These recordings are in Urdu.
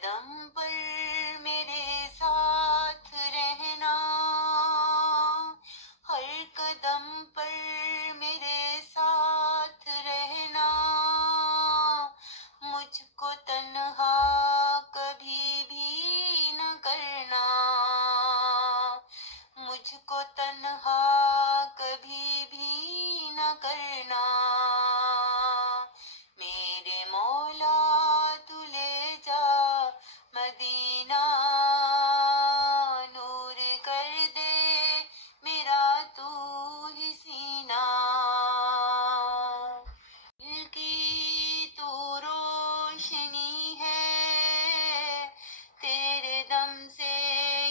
قدم پر میرے ساتھ رہنا، ہر قدم پر میرے ساتھ رہنا، مجھ کو تنہا کبھی بھی نہ کرنا، مجھ کو تنہا کبھی بھی نہ کرنا، میرے مولا تو لے جا مدینہ، نور کر دے میرا تو ہی سینہ، دل کی تو روشنی ہے، تیرے دم سے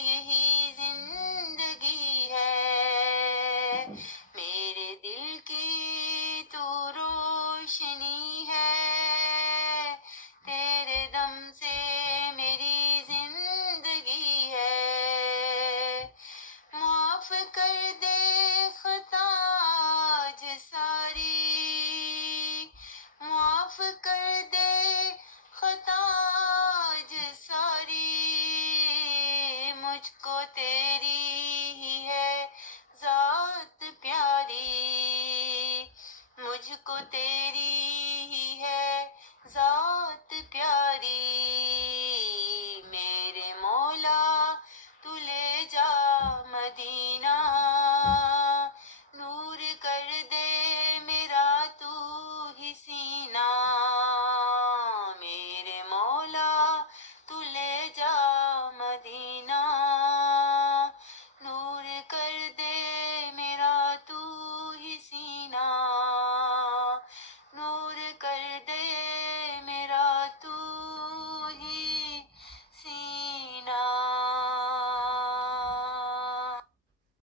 یہی زندگی ہے، میرے دل کی تو روشنی ہے، تیرے دم سے میری زندگی ہے، معاف کر دے خطا آج ساری، معاف کر دے خطا آج ساری، مجھ کو تیری ہی ہے ذات پیاری، مجھ کو تیری